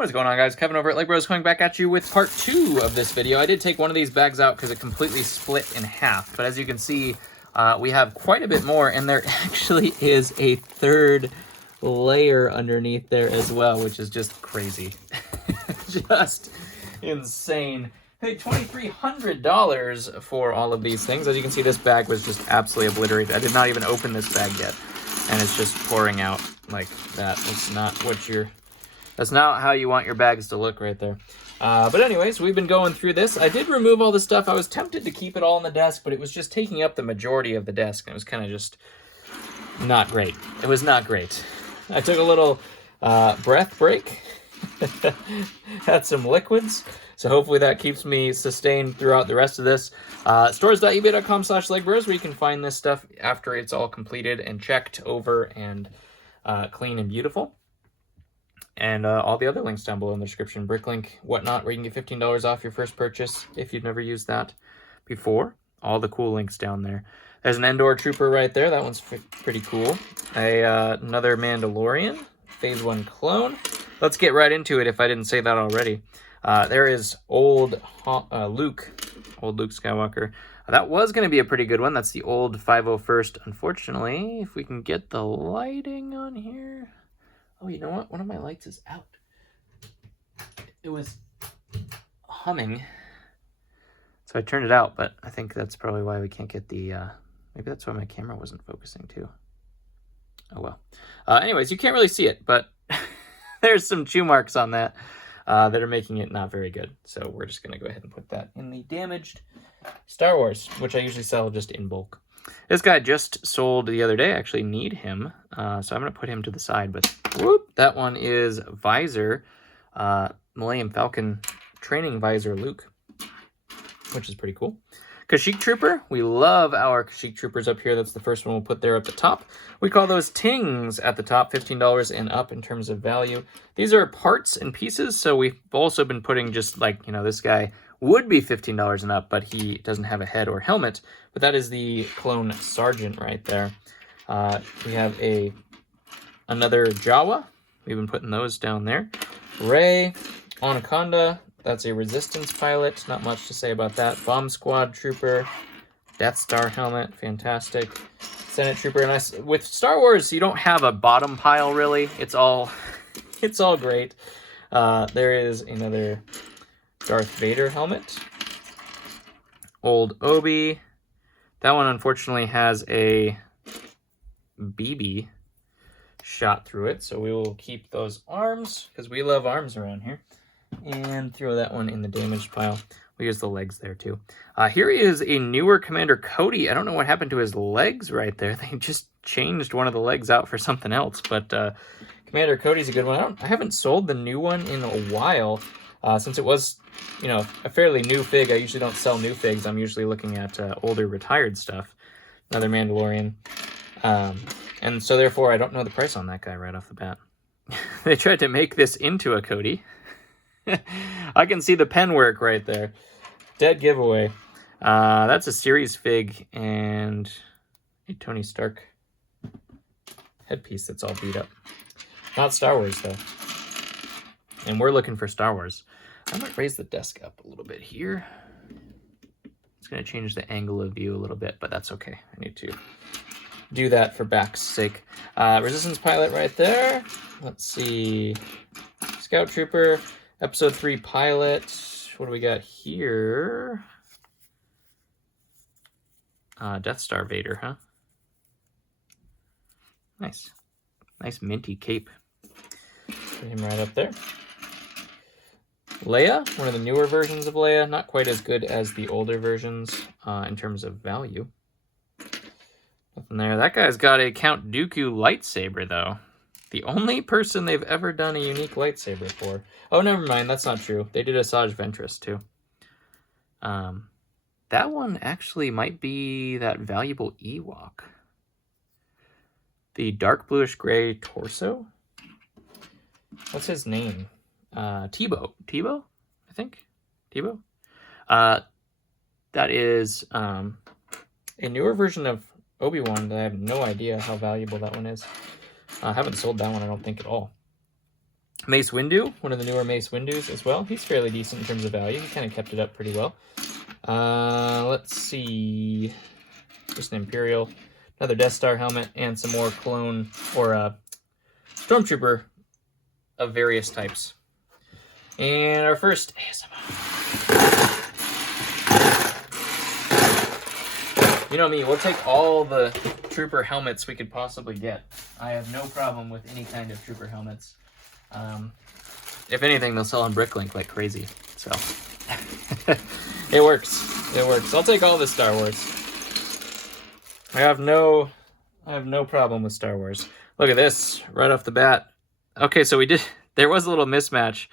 What is going on, guys? Kevin over at Legbros coming back at you with part 2 of this video. I did take one of these bags out because it completely split in half, but as you can see, we have quite a bit more, and there actually is a third layer underneath there as well, which is just crazy. Just insane. Paid $2,300 for all of these things. As you can see, this bag was just absolutely obliterated. I did not even open this bag yet, and it's just pouring out like that. It's not what you're... That's not how you want your bags to look right there. But anyways, we've been going through this. I did remove all the stuff. I was tempted to keep it all on the desk, but it was just taking up the majority of the desk. And it was kind of just not great. It was not great. I took a little breath break. Had some liquids. So hopefully that keeps me sustained throughout the rest of this. Stores.ebay.com/legbros, where you can find this stuff after it's all completed and checked over and clean and beautiful. And all the other links down below in the description. Bricklink, whatnot, where you can get $15 off your first purchase if you've never used that before. All the cool links down there. There's an Endor Trooper right there. That one's pretty cool. Another Mandalorian. Phase 1 clone. Let's get right into it if I didn't say that already. There is old Luke Skywalker. That was going to be a pretty good one. That's the old 501st. Unfortunately, if we can get the lighting on here... Oh, you know what? One of my lights is out. It was humming. So I turned it out, but I think that's probably why we can't get the... maybe that's why my camera wasn't focusing too. Oh, well. Anyways, you can't really see it, but there's some chew marks on that that are making it not very good. So we're just going to go ahead and put that in the damaged Star Wars, which I usually sell just in bulk. This guy just sold the other day. I actually need him, so I'm going to put him to the side. But whoop, that one is Visor, Millennium Falcon Training Visor Luke, which is pretty cool. Kashyyyk Trooper. We love our Kashyyyk Troopers up here. That's the first one we'll put there at the top. We call those Tings at the top, $15 and up in terms of value. These are parts and pieces, so we've also been putting just like, you know, this guy would be $15 and up, but he doesn't have a head or helmet. But that is the clone Sergeant right there. We have another Jawa. We've been putting those down there. Rey, Anaconda. That's a Resistance pilot. Not much to say about that. Bomb Squad Trooper. Death Star helmet. Fantastic. Senate Trooper. And with Star Wars, you don't have a bottom pile, really. It's all great. There is another Darth Vader helmet. Old Obi. That one unfortunately has a BB shot through it, so we will keep those arms because we love arms around here, and throw that one in the damaged pile. We use the legs there too. Here is a newer Commander Cody. I don't know what happened to his legs right there. They just changed one of the legs out for something else, but Commander Cody's a good one. I haven't sold the new one in a while. Since it was, you know, a fairly new fig. I usually don't sell new figs. I'm usually looking at older retired stuff. Another Mandalorian. And so therefore, I don't know the price on that guy right off the bat. They tried to make this into a Cody. I can see the pen work right there. Dead giveaway. That's a series fig and a Tony Stark headpiece that's all beat up. Not Star Wars, though. And we're looking for Star Wars. I might raise the desk up a little bit here. It's going to change the angle of view a little bit, but that's okay. I need to do that for back's sake. Resistance pilot right there. Let's see. Scout Trooper. Episode 3 pilot. What do we got here? Death Star Vader, huh? Nice. Nice minty cape. Put him right up there. Leia, one of the newer versions of Leia. Not quite as good as the older versions in terms of value. Nothing there. That guy's got a Count Dooku lightsaber, though. The only person they've ever done a unique lightsaber for. Oh, never mind. That's not true. They did Asajj Ventress, too. That one actually might be that valuable Ewok. The dark bluish gray torso? What's his name? Tebow. Tebow? I think? Tebow? That is a newer version of Obi-Wan that I have no idea how valuable that one is. I haven't sold that one, I don't think, at all. Mace Windu, one of the newer Mace Windus as well. He's fairly decent in terms of value. He kind of kept it up pretty well. Let's see. Just an Imperial. Another Death Star helmet, and some more clone or Stormtrooper of various types. And our first ASMR. You know me, we'll take all the Trooper helmets we could possibly get. I have no problem with any kind of Trooper helmets. If anything, they'll sell on Bricklink like crazy. So it works. It works. I'll take all the Star Wars. I have no problem with Star Wars. Look at this right off the bat. Okay, so there was a little mismatch.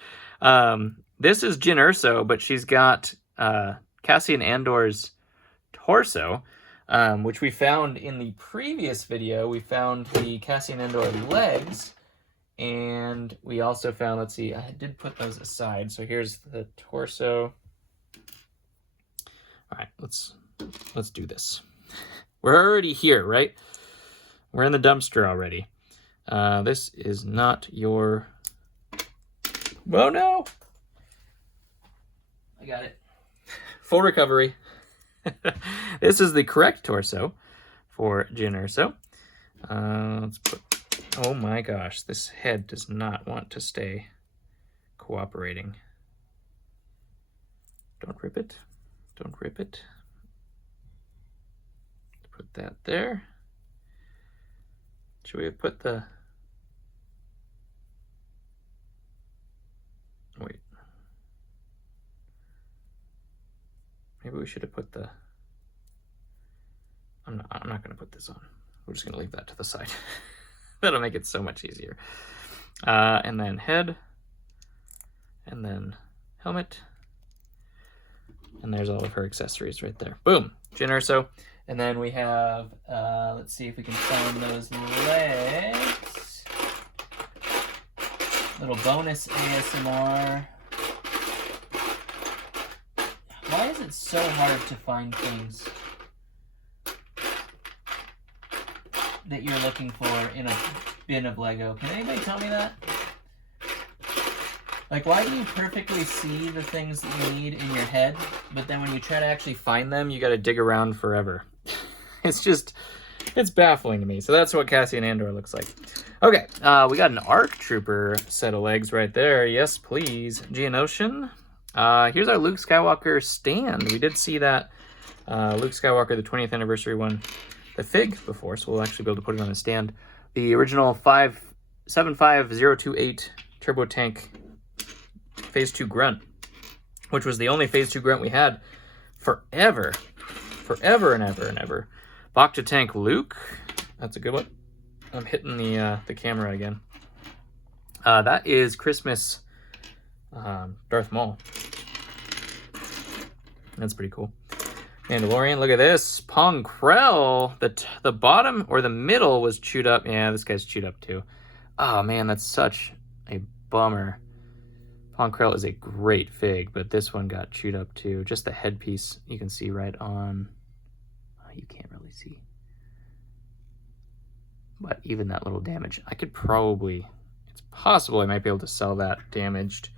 This is Jyn Erso, but she's got Cassian Andor's torso, which we found in the previous video. We found the Cassian Andor legs, and we also found, let's see, I did put those aside. So here's the torso. All right, let's do this. We're already here, right? We're in the dumpster already. This is not your... Oh, no! I got it. Full recovery. This is the correct torso for Jyn Erso. Let's put... Oh my gosh, this head does not want to stay cooperating. Don't rip it. Don't rip it. Put that there. Should we have put the... Wait. Maybe we should have put the... I'm not going to put this on. We're just going to leave that to the side. That'll make it so much easier. And then head. And then helmet. And there's all of her accessories right there. Boom! Jyn Erso. And then we have, let's see if we can find those legs. Little bonus ASMR. Why is it so hard to find things that you're looking for in a bin of Lego? Can anybody tell me that? Like, why do you perfectly see the things that you need in your head, but then when you try to actually find them, you gotta dig around forever? It's baffling to me. So that's what Cassian Andor looks like. Okay, we got an ARC Trooper set of legs right there. Yes, please. Geonosian. Here's our Luke Skywalker stand. We did see that Luke Skywalker, the 20th anniversary one, the fig before, so we'll actually be able to put it on a stand. The original 75028 Turbo Tank Phase 2 Grunt, which was the only Phase 2 Grunt we had forever and ever. Bacta Tank Luke, that's a good one. I'm hitting the camera again. That is Christmas Darth Maul. That's pretty cool. Mandalorian, look at this. Pong Krell. The bottom or the middle was chewed up. Yeah, this guy's chewed up too. Oh man, that's such a bummer. Pong Krell is a great fig, but this one got chewed up too. Just the headpiece you can see right on. Oh, you can't really see. But even that little damage, I could probably, it's possible I might be able to sell that damaged.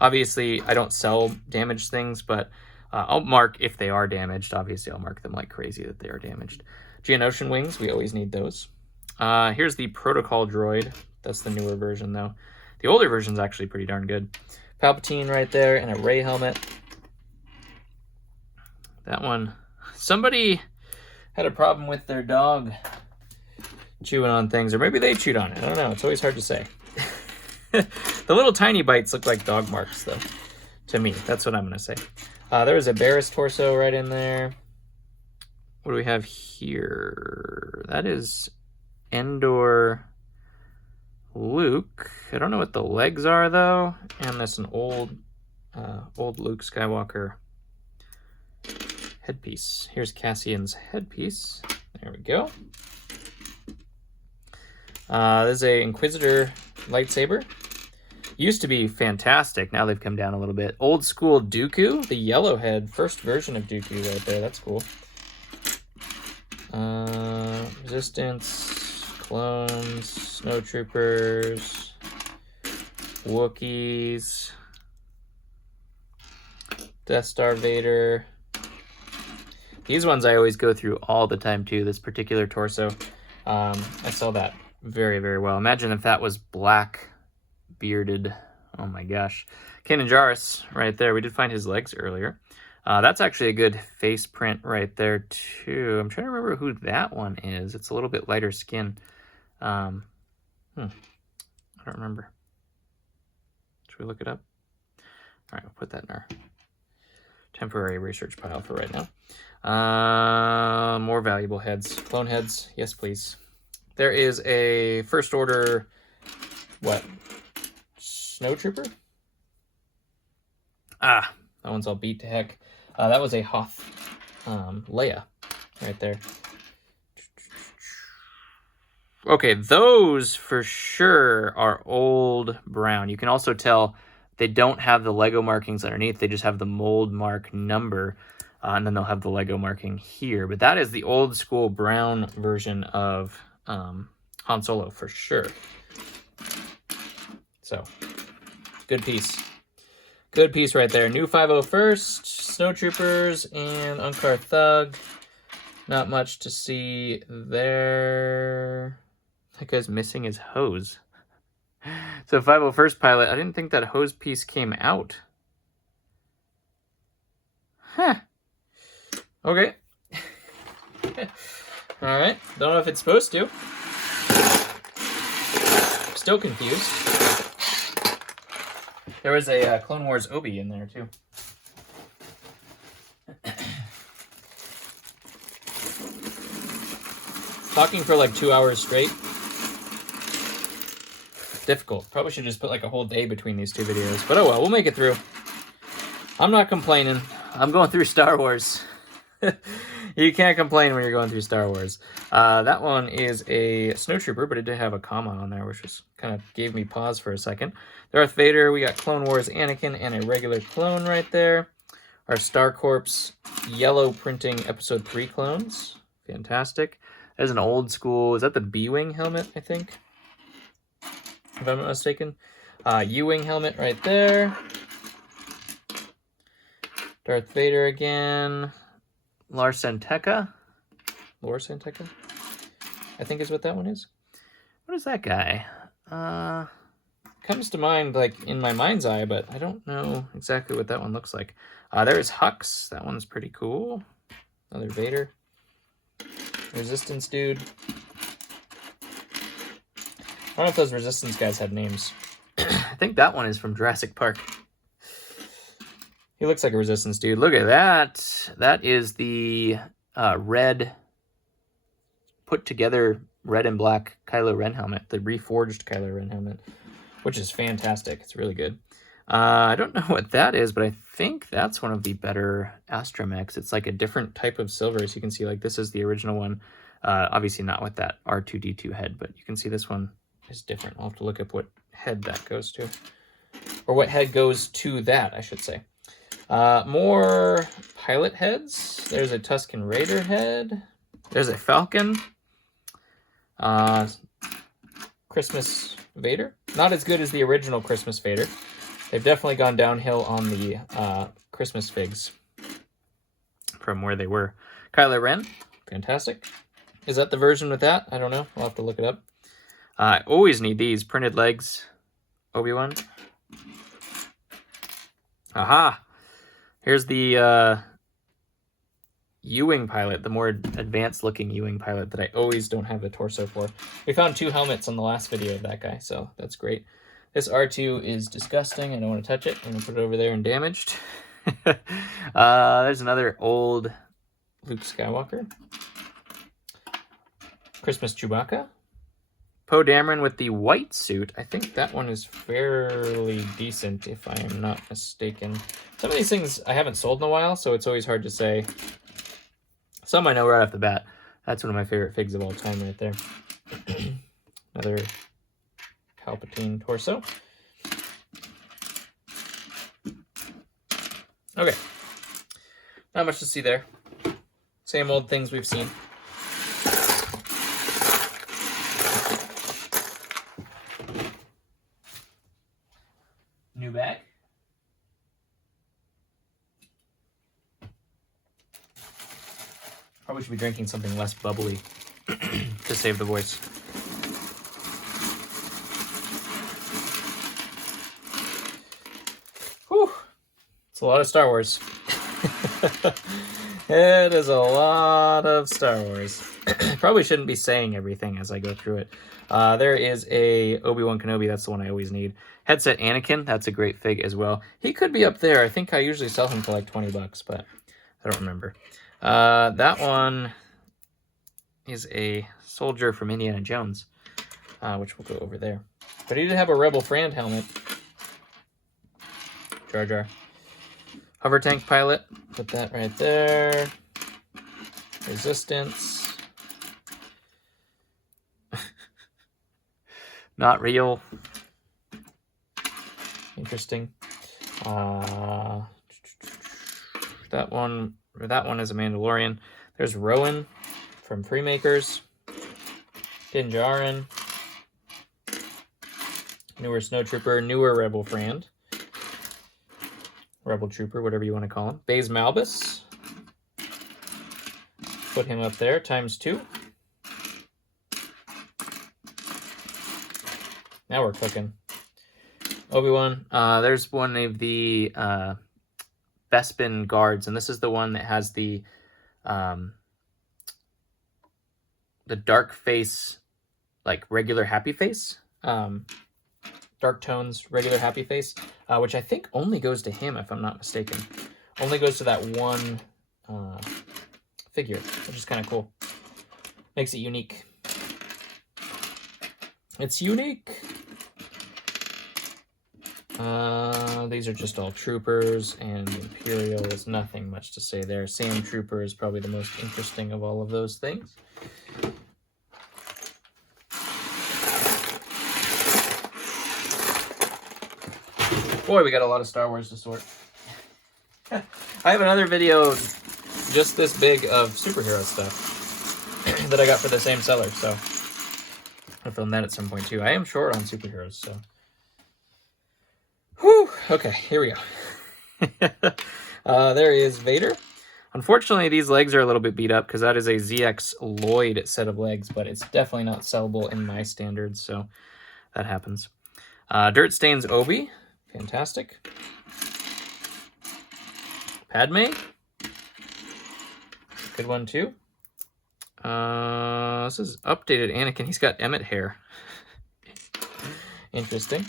Obviously, I don't sell damaged things, but I'll mark if they are damaged. Obviously, I'll mark them like crazy that they are damaged. Geonosian wings, we always need those. Here's the Protocol droid. That's the newer version, though. The older version's actually pretty darn good. Palpatine right there, and a Rey helmet. That one, somebody had a problem with their dog chewing on things, or maybe they chewed on it. I don't know. It's always hard to say. The little tiny bites look like dog marks, though, to me. That's what I'm going to say. There was a Barris torso right in there. What do we have here? That is Endor Luke. I don't know what the legs are, though. And that's an old Luke Skywalker headpiece. Here's Cassian's headpiece. There we go. This is a Inquisitor lightsaber. Used to be fantastic. Now they've come down a little bit. Old school Dooku. The yellow head. First version of Dooku right there. That's cool. Resistance. Clones. Snowtroopers. Wookiees. Death Star Vader. These ones I always go through all the time too, this particular torso. I saw that very, very well. Imagine if that was black bearded. Oh my gosh. Kanan Jarrus right there. We did find his legs earlier. That's actually a good face print right there too. I'm trying to remember who that one is. It's a little bit lighter skin. I don't remember. Should we look it up? All right, we'll put that in our temporary research pile for right now. More valuable heads. Clone heads. Yes, please. There is a First Order, what? Snowtrooper? Ah, that one's all beat to heck. That was a Hoth Leia right there. Okay, those for sure are old brown. You can also tell they don't have the Lego markings underneath. They just have the mold mark number, and then they'll have the Lego marking here. But that is the old school brown version of Han Solo for sure. So, good piece. Good piece right there. New 501st, Snowtroopers, and Unkar Thug. Not much to see there. That guy's missing his hose. So 501st pilot, I didn't think that hose piece came out. Huh. Okay. Alright, don't know if it's supposed to. Still confused. There was a Clone Wars Obi in there too. Talking for like 2 hours straight. Difficult. Probably should just put like a whole day between these two videos. But oh well, we'll make it through. I'm not complaining. I'm going through Star Wars. You can't complain when you're going through Star Wars. That one is a Snowtrooper, but it did have a comma on there, which just kind of gave me pause for a second. Darth Vader, we got Clone Wars Anakin and a regular clone right there. Our Star Corps yellow printing Episode 3 clones. Fantastic. There's an old school, is that the B-Wing helmet, I think? If I'm not mistaken. U-Wing helmet right there. Darth Vader again. Lor San Tekka, I think is what that one is. What is that guy? Comes to mind like in my mind's eye, but I don't know exactly what that one looks like. There's Hux. That one's pretty cool. Another Vader. Resistance dude. I don't know if those Resistance guys had names. I think that one is from Jurassic Park. He looks like a Resistance dude. Look at that. That is the red, put together red and black Kylo Ren helmet. The reforged Kylo Ren helmet, which is fantastic. It's really good. I don't know what that is, but I think that's one of the better astromechs. It's like a different type of silver. So you can see like this is the original one. Obviously not with that R2-D2 head, but you can see this one is different. I'll have to look up what head that goes to. Or what head goes to that, I should say. More pilot heads. There's a Tusken Raider head. There's a Falcon. Christmas Vader. Not as good as the original Christmas Vader. They've definitely gone downhill on the Christmas figs from where they were. Kylo Ren. Fantastic. Is that the version with that? I don't know. I'll have to look it up. I always need these. Printed legs. Obi-Wan. Aha! Here's the U-Wing pilot, the more advanced looking U-Wing pilot that I always don't have the torso for. We found 2 helmets on the last video of that guy, so that's great. This R2 is disgusting. I don't want to touch it. I'm going to put it over there and damaged. There's another old Luke Skywalker. Christmas Chewbacca. Poe Dameron with the white suit. I think that one is fairly decent, if I am not mistaken. Some of these things I haven't sold in a while, so it's always hard to say. Some I know right off the bat. That's one of my favorite figs of all time right there. Another Palpatine torso. Okay. Not much to see there. Same old things we've seen. New bag. Probably should be drinking something less bubbly to save the voice. Whew. It's a lot of Star Wars. It is a lot of Star Wars. Probably shouldn't be saying everything as I go through it. There is a Obi-Wan Kenobi. That's the one I always need. Headset Anakin. That's a great fig as well. He could be up there. I think I usually sell him for like 20 bucks, but I don't remember. That one is a soldier from Indiana Jones, which will go over there. But he did have a Rebel Friend helmet. Jar Jar. Hover tank pilot. Put that right there. Resistance. Not real. Interesting. That one is a Mandalorian. There's Rowan from Freemakers. Din Djarin. Newer Snowtrooper, newer Rebel Friend. Rebel Trooper, whatever you want to call him. Baze Malbus. Put him up there, ×2. Now we're cooking. Obi-Wan. There's one of the Bespin guards, and this is the one that has the dark face, like regular happy face. Dark tones, regular happy face, which I think only goes to him, if I'm not mistaken. Only goes to that one figure, which is kind of cool. Makes it unique. It's unique. These are just all troopers and Imperials. Nothing much to say there. Sand Trooper is probably the most interesting of all of those things. Boy, we got a lot of Star Wars to sort. I have another video just this big of superhero stuff that I got for the same seller, so I'll film that at some point too. I am short on superheroes, so. Whew, okay, here we go. There is Vader. Unfortunately, these legs are a little bit beat up because that is a ZX Lloyd set of legs, but it's definitely not sellable in my standards, so that happens. Dirt Stains Obi. Fantastic. Padme. Good one, too. This is updated Anakin. He's got Emmett hair. Interesting.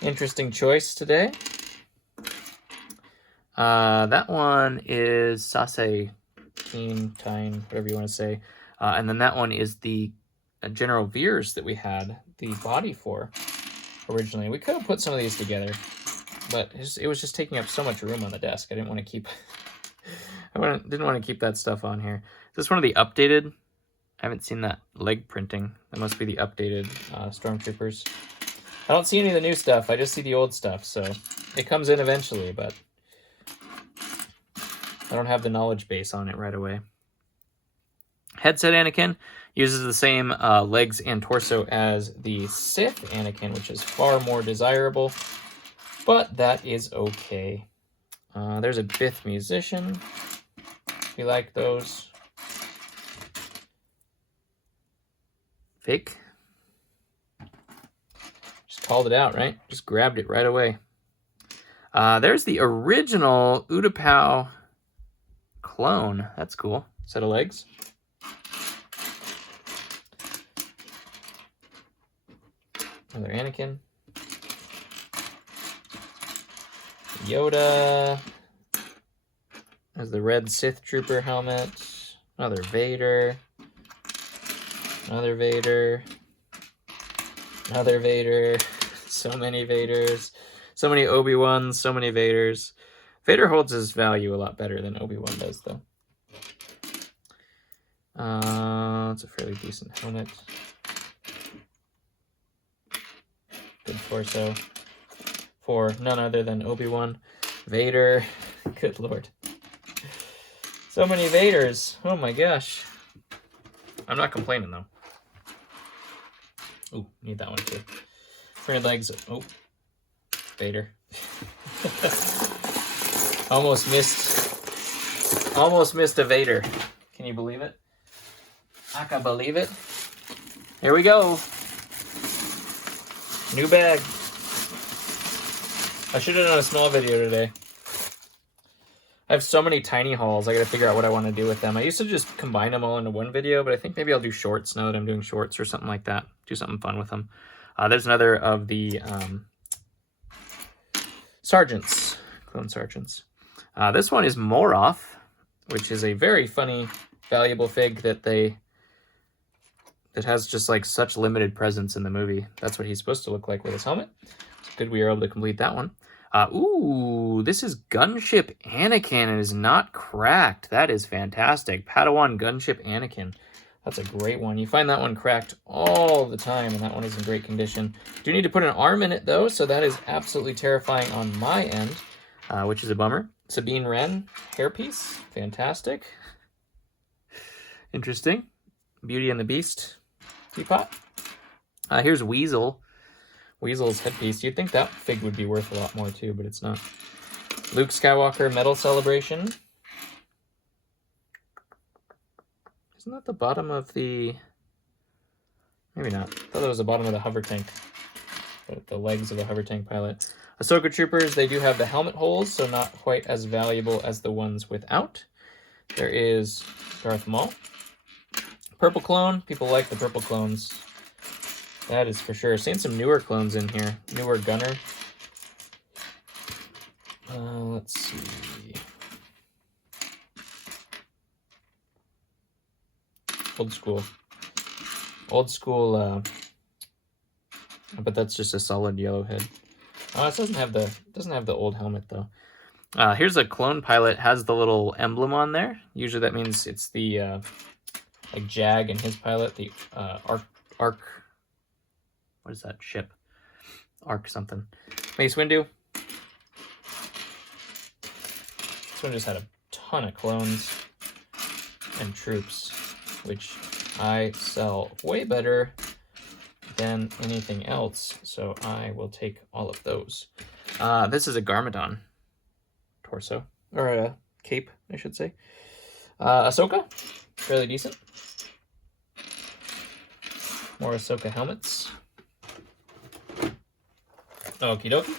Interesting choice today. That one is Sase, Tine, whatever you want to say. And then that one is the General Veers that we had the body for originally. We could have put some of these together, but it was just taking up so much room on the desk. I didn't want to keep didn't want to keep that stuff on here. Is this one of the updated? I haven't seen that leg printing. That must be the updated Stormtroopers. I don't see any of the new stuff. I just see the old stuff, so it comes in eventually, but I don't have the knowledge base on it right away. Headset Anakin uses the same legs and torso as the Sith Anakin, which is far more desirable, but that is okay. There's a Bith Musician. We like those. Fake. Just called it out, right? Just grabbed it right away. There's the original Utapau clone. That's cool. Set of legs. Another Anakin. Yoda. There's the red Sith Trooper helmet. Another Vader. Another Vader. Another Vader. So many Vaders. So many Obi-Wans. So many Vaders. Vader holds his value a lot better than Obi-Wan does, though. It's a fairly decent helmet. Good torso. For none other than Obi-Wan. Vader. Good lord. So many Vaders. Oh my gosh. I'm not complaining, though. Ooh, need that one too. Printed legs. Oh. Vader. Almost missed a Vader. Can you believe it? I can believe it. Here we go. New bag. I should have done a small video today. I have so many tiny hauls. I gotta figure out what I want to do with them. I used to just combine them all into one video, but I think maybe I'll do shorts now that I'm doing shorts or something like that. Do something fun with them. There's another of the sergeants, clone sergeants. This one is Moroff, which is a very funny, valuable fig that has just like such limited presence in the movie. That's what he's supposed to look like with his helmet. It's good we were able to complete that one. Ooh, this is Gunship Anakin and is not cracked. That is fantastic. Padawan Gunship Anakin. That's a great one. You find that one cracked all the time, and that one is in great condition. Do need to put an arm in it, though, so that is absolutely terrifying on my end, which is a bummer. Sabine Wren, hairpiece. Fantastic. Interesting. Beauty and the Beast teapot. Here's Weasel. Weasel's headpiece. You'd think that fig would be worth a lot more too, but it's not. Luke Skywalker medal celebration. Isn't that the bottom of the... Maybe not. I thought that was the bottom of the hover tank. The legs of the hover tank pilot. Ahsoka Troopers, they do have the helmet holes, so not quite as valuable as the ones without. There is Darth Maul. Purple clone. People like the purple clones. That is for sure. Seen some newer clones in here. Newer gunner. Let's see. Old school. Old school, but that's just a solid yellow head. Oh, it doesn't have the old helmet though. Here's a clone pilot, has the little emblem on there. Usually that means it's the like Jag and his pilot, the Arc. What is that ship? Arc something. Mace Windu. This one just had a ton of clones and troops, which I sell way better than anything else, so I will take all of those. This is a Garmadon torso, or a cape, I should say. Ahsoka, fairly decent. More Ahsoka helmets. Okie dokie.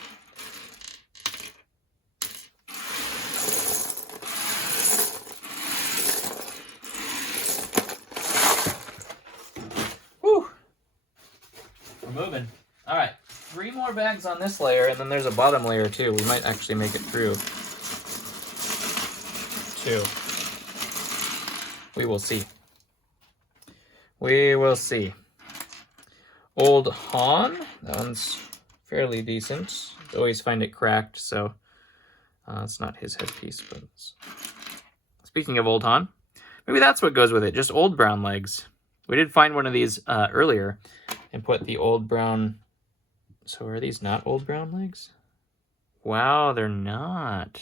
Whew. We're moving. All right, 3 more bags on this layer, and then there's a bottom layer too. We might actually make it through 2. We will see. We will see. Old Han. That one's fairly decent. Always find it cracked, so it's not his headpiece. But speaking of Old Han, maybe that's what goes with it. Just old brown legs. We did find one of these earlier and put the old brown. So are these not old brown legs? Wow, they're not.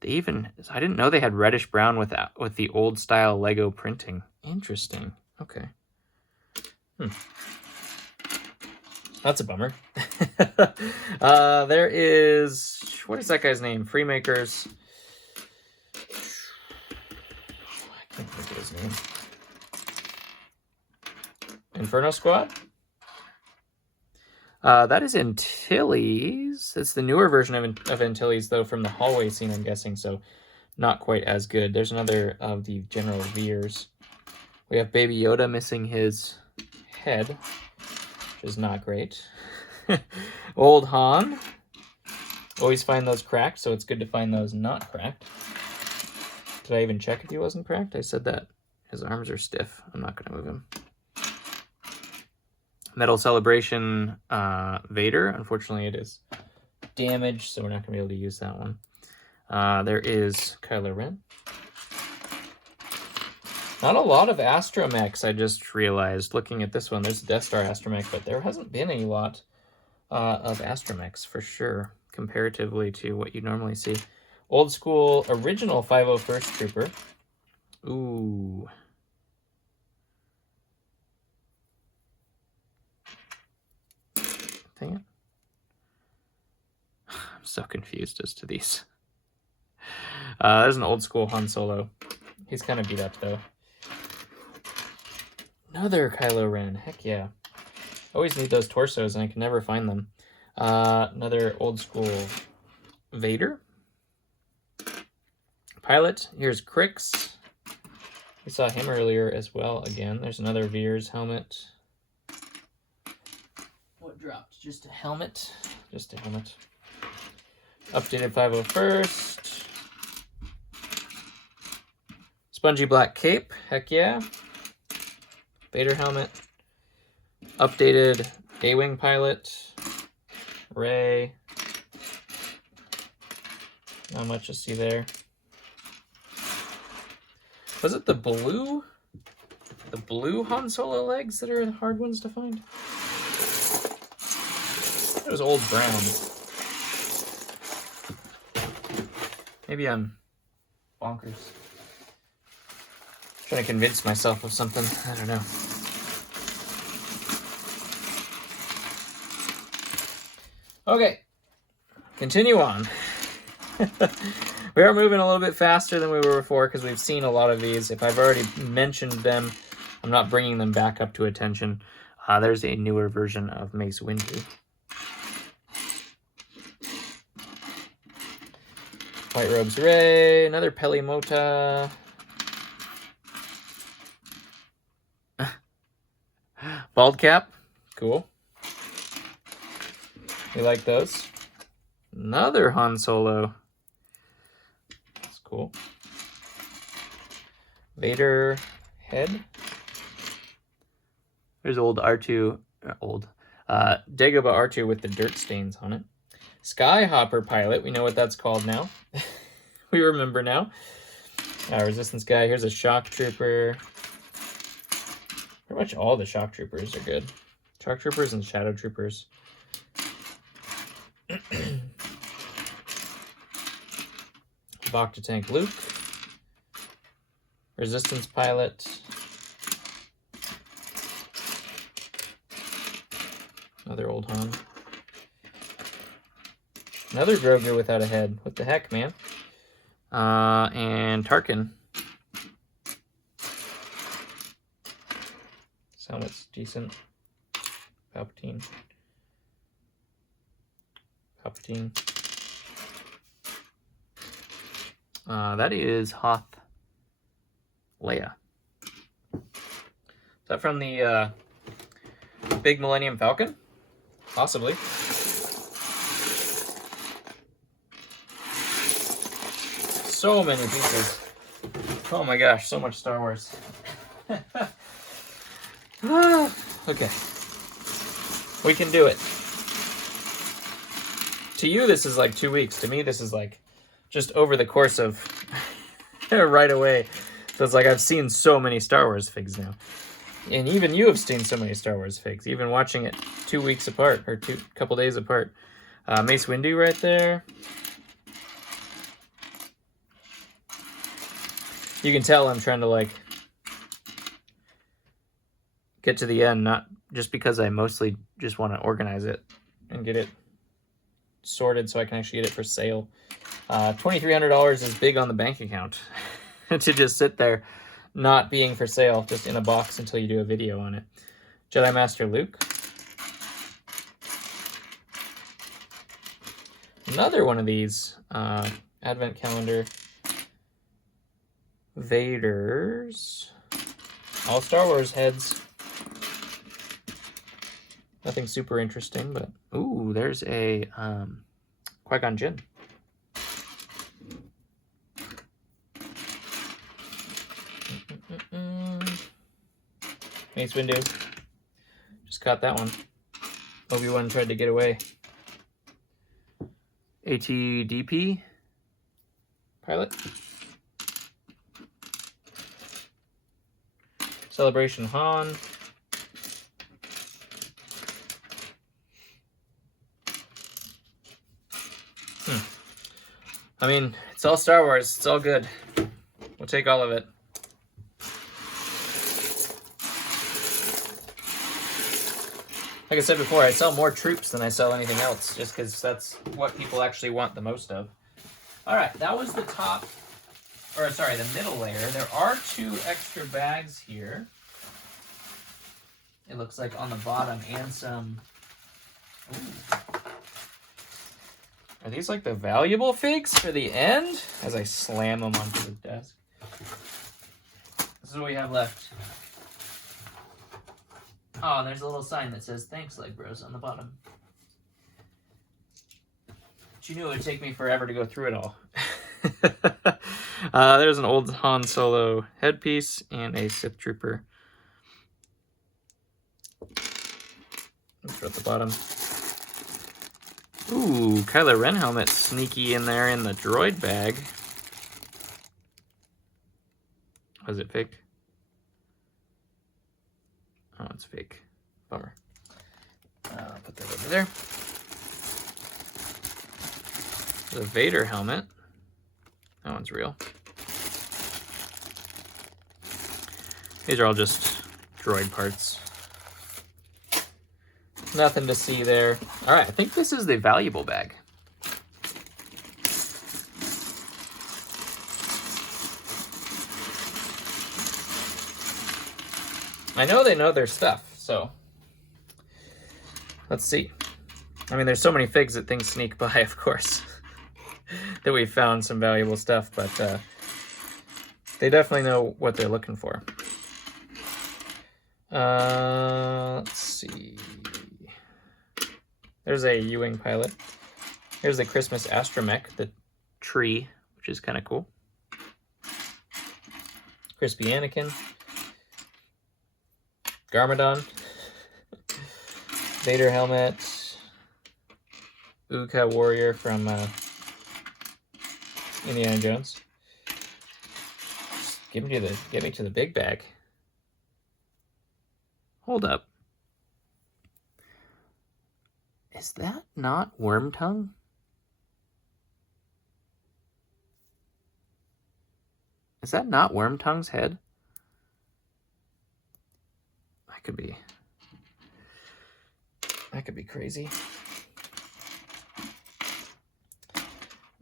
They even, I didn't know they had reddish brown with the old style Lego printing. Interesting. Okay. That's a bummer. There is, what is that guy's name? Freemakers. I can't think of his name. Inferno Squad? That is Antilles. It's the newer version of Antilles, though, from the hallway scene, I'm guessing, so not quite as good. There's another of the General Veers. We have Baby Yoda missing his head, which is not great. Old Han. Always find those cracked, so it's good to find those not cracked. Did I even check if he wasn't cracked? I said that. His arms are stiff. I'm not going to move him. Medal Celebration Vader. Unfortunately, it is damaged, so we're not going to be able to use that one. There is Kylo Ren. Not a lot of astromechs, I just realized. Looking at this one, there's a Death Star astromech, but there hasn't been a lot of astromechs, for sure, comparatively to what you normally see. Old school, original 501st Trooper. Ooh. Dang it. so confused as to these. There's an old school Han Solo. He's kind of beat up though. Another Kylo Ren. Heck yeah. Always need those torsos and I can never find them. Another old school Vader. Pilot. Here's Crix. We saw him earlier as well again. There's another Veers helmet. What dropped? Just a helmet. Just a helmet. Updated 501st. Spongy black cape. Heck yeah. Vader helmet. Updated A-Wing pilot. Rey. Not much to see there. Was it the blue Han Solo legs that are the hard ones to find? It was old brown. Maybe I'm bonkers. Trying to convince myself of something. I don't know. Okay. Continue on. We are moving a little bit faster than we were before because we've seen a lot of these. If I've already mentioned them, I'm not bringing them back up to attention. There's a newer version of Mace Windu. White Robes Rey, another Peli Mota. Bald cap, cool. We like those. Another Han Solo. That's cool. Vader head. There's old R2, Dagobah R2 with the dirt stains on it. Skyhopper pilot, we know what that's called now. We remember now. Resistance guy, here's a shock trooper. Pretty much all the shock troopers are good. Shock troopers and shadow troopers. Bacta tank Luke. Resistance pilot. Another old Han. Another Grogu without a head. What the heck, man? And Tarkin. This helmet's decent. Palpatine. That is Hoth Leia. Is that from the Big Millennium Falcon? Possibly. So many pieces. Oh my gosh, so much Star Wars. Okay. We can do it. To you, this is like 2 weeks. To me, this is like just over the course of right away. So it's like I've seen so many Star Wars figs now. And even you have seen so many Star Wars figs, even watching it 2 weeks apart, or couple days apart. Mace Windu right there. You can tell I'm trying to like get to the end, not just because I mostly just want to organize it and get it sorted so I can actually get it for sale. $2,300 is big on the bank account to just sit there not being for sale, just in a box until you do a video on it. Jedi Master Luke. Another one of these advent calendar. Vader's. All Star Wars heads. Nothing super interesting, but ooh, there's a Qui-Gon Jinn. Mace Windu. Just caught that one. Obi-Wan tried to get away. ATDP pilot. Celebration Han. I mean, it's all Star Wars. It's all good. We'll take all of it. Like I said before, I sell more troops than I sell anything else, just because that's what people actually want the most of. All right, that was the top, or sorry, the middle layer. There are 2 extra bags here. It looks like on the bottom, and some... Ooh. Are these like the valuable figs for the end? As I slam them onto the desk. This is what we have left. Oh, and there's a little sign that says, "Thanks, Legbros," on the bottom. But you knew it would take me forever to go through it all. There's an old Han Solo headpiece and a Sith Trooper. Let's at the bottom. Ooh, Kylo Ren helmet sneaky in there in the droid bag. Was it fake? Oh, it's fake. Bummer. I'll put that over there. The Vader helmet. That one's real. These are all just droid parts. Nothing to see there. All right, I think this is the valuable bag. I know they know their stuff, so let's see. I mean, there's so many figs that things sneak by, of course, that we found some valuable stuff, but they definitely know what they're looking for. Let's see. There's a U-Wing pilot. Here's the Christmas astromech, the tree, which is kind of cool. Crispy Anakin. Garmadon. Vader helmet. Uka warrior from Indiana Jones. Get me to the big bag. Hold up. Is that not Wormtongue? Is that not Wormtongue's head? That could be crazy.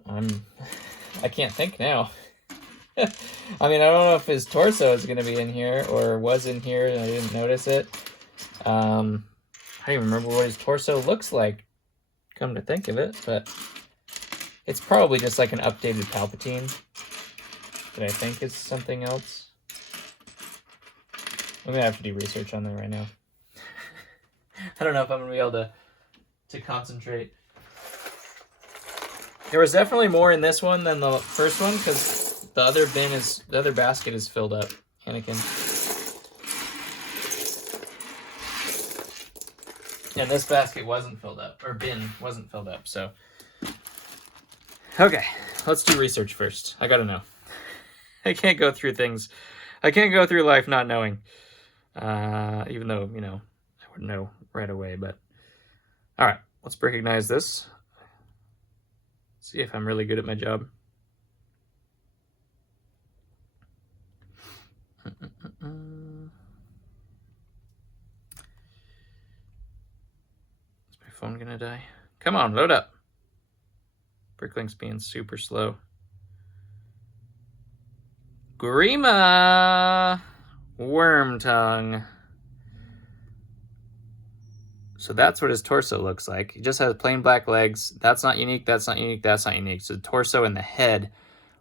I can't think now. I mean, I don't know if his torso is going to be in here or was in here and I didn't notice it. I don't even remember what his torso looks like, come to think of it, but it's probably just like an updated Palpatine that I think is something else. I'm going to have to do research on that right now. I don't know if I'm going to be able to concentrate. There was definitely more in this one than the first one because the other basket is filled up. Anakin. And this basket wasn't filled up, or bin wasn't filled up, so. Okay, let's do research first. I gotta know. I can't go through things. I can't go through life not knowing. Even though, you know, I would know right away, but. All right, let's recognize this. See if I'm really good at my job. Is my phone gonna die? Come on, load up. Bricklink's being super slow. Grima Wormtongue. So that's what his torso looks like. He just has plain black legs. That's not unique, that's not unique, that's not unique. So the torso and the head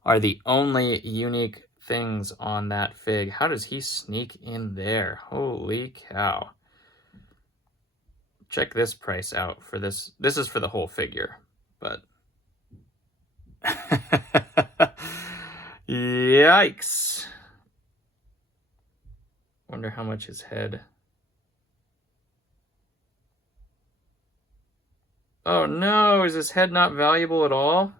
are the only unique things on that fig. How does he sneak in there? Holy cow. Check this price out for this. This is for the whole figure, but... Yikes. Wonder how much his head... Oh no, is his head not valuable at all?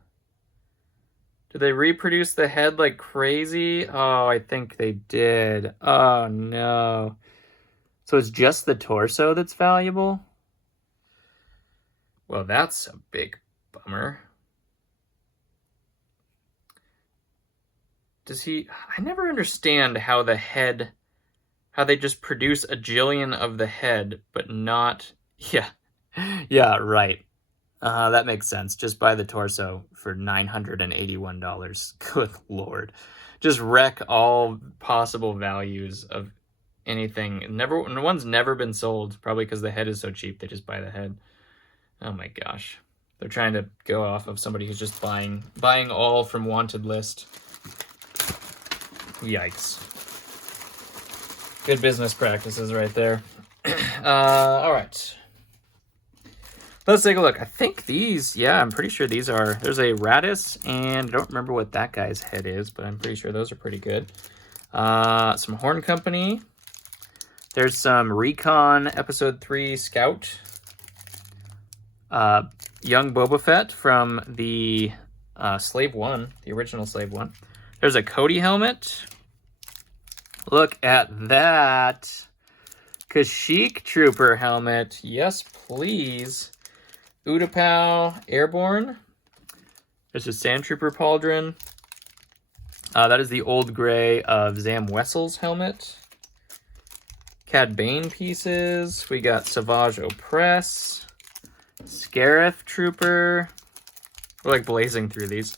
Did they reproduce the head like crazy? Oh, I think they did. Oh no. So it's just the torso that's valuable? Well, that's a big bummer. Does he... I never understand how they just produce a jillion of the head, but not Yeah. Yeah, right. That makes sense. Just buy the torso for $981. Good lord. Just wreck all possible values of anything. No one's never been sold, probably because the head is so cheap, they just buy the head. Oh my gosh. They're trying to go off of somebody who's just buying all from wanted list. Yikes. Good business practices right there. All right. Let's take a look. I think these, yeah, I'm pretty sure these are, there's a Radis, and I don't remember what that guy's head is, but I'm pretty sure those are pretty good. Some Horn Company. There's some Recon Episode 3 Scout. Young Boba Fett from the Slave 1, the original Slave 1. There's a Cody helmet. Look at that. Kashyyyk Trooper helmet. Yes, please. Utapau Airborne. There's a Sand Trooper Pauldron. That is the Old Gray of Zam Wessel's helmet. Cad Bane pieces. We got Savage Opress. Scarif Trooper. We're like blazing through these.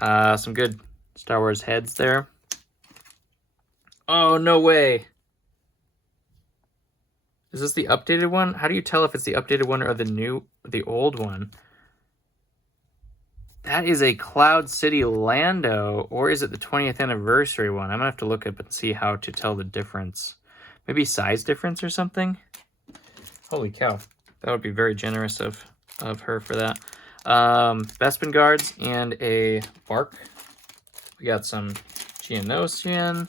Some good Star Wars heads there. Oh, no way. Is this the updated one? How do you tell if it's the updated one or the old one? That is a Cloud City Lando, or is it the 20th anniversary one? I'm gonna have to look up and see how to tell the difference. Maybe size difference or something? Holy cow. That would be very generous of her for that. Bespin Guards and a Bark. We got some Geonosian.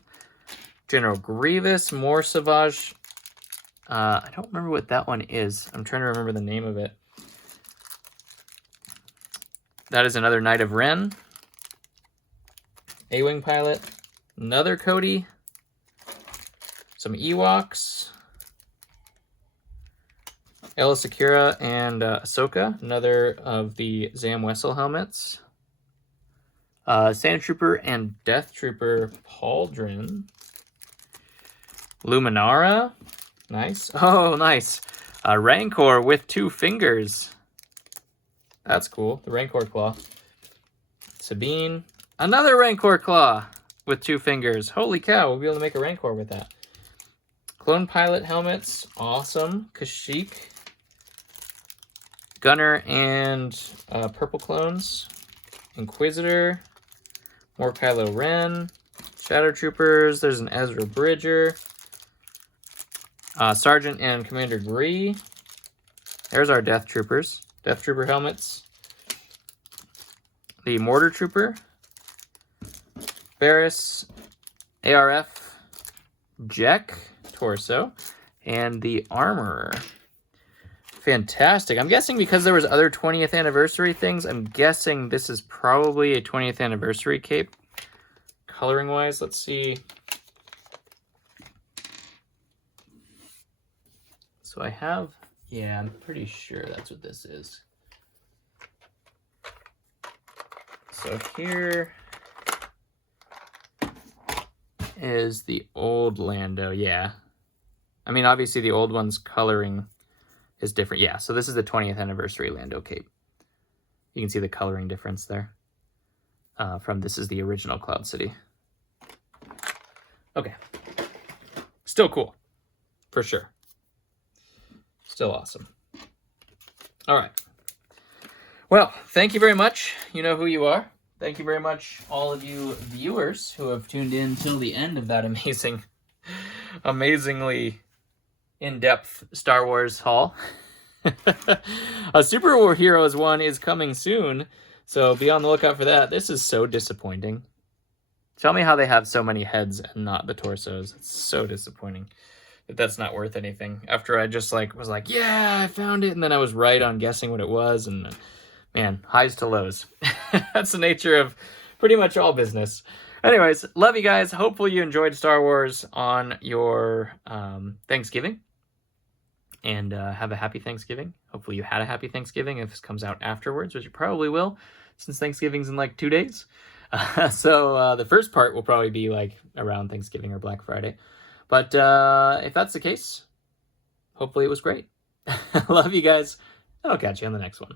General Grievous, more Savage. I don't remember what that one is. I'm trying to remember the name of it. That is another Knight of Ren. A-Wing Pilot. Another Cody. Some Ewoks. Ella Secura and Ahsoka. Another of the Zam Wessel helmets. Sand Trooper and Death Trooper Pauldron. Luminara. Nice. Oh, nice. Rancor with 2 fingers. That's cool. The Rancor Claw. Sabine. Another Rancor Claw with 2 fingers. Holy cow, we'll be able to make a Rancor with that. Clone Pilot helmets. Awesome. Kashyyyk. Gunner and Purple Clones. Inquisitor. More Kylo Ren. Shadow Troopers. There's an Ezra Bridger. Sergeant and Commander Gree. There's our Death Troopers. Death Trooper helmets. The Mortar Trooper. Barris. ARF. Jack. Torso. And the Armorer. Fantastic. I'm guessing because there was other 20th anniversary things, I'm guessing this is probably a 20th anniversary cape. Coloring wise, let's see. So I have, yeah, I'm pretty sure that's what this is. So here is the old Lando, yeah. I mean, obviously the old one's coloring is different. Yeah, so this is the 20th anniversary Lando cape. You can see the coloring difference there. This is the original Cloud City. Okay. Still cool, for sure. Still awesome. All right. Well, thank you very much. You know who you are. Thank you very much, all of you viewers who have tuned in till the end of that amazingly in-depth Star Wars haul. A Super War Heroes one is coming soon, so be on the lookout for that. This is so disappointing. Tell me how they have so many heads and not the torsos. It's so disappointing that that's not worth anything. After I just was like, yeah, I found it, and then I was right on guessing what it was, and man, highs to lows. That's the nature of pretty much all business. Anyways, love you guys. Hopefully you enjoyed Star Wars on your Thanksgiving. And have a happy Thanksgiving. Hopefully you had a happy Thanksgiving if this comes out afterwards, which you probably will, since Thanksgiving's in like 2 days. So the first part will probably be like around Thanksgiving or Black Friday. But if that's the case, hopefully it was great. Love you guys, and I'll catch you on the next one.